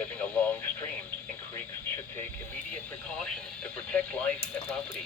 living along streams and creeks should take immediate precautions to protect life and property.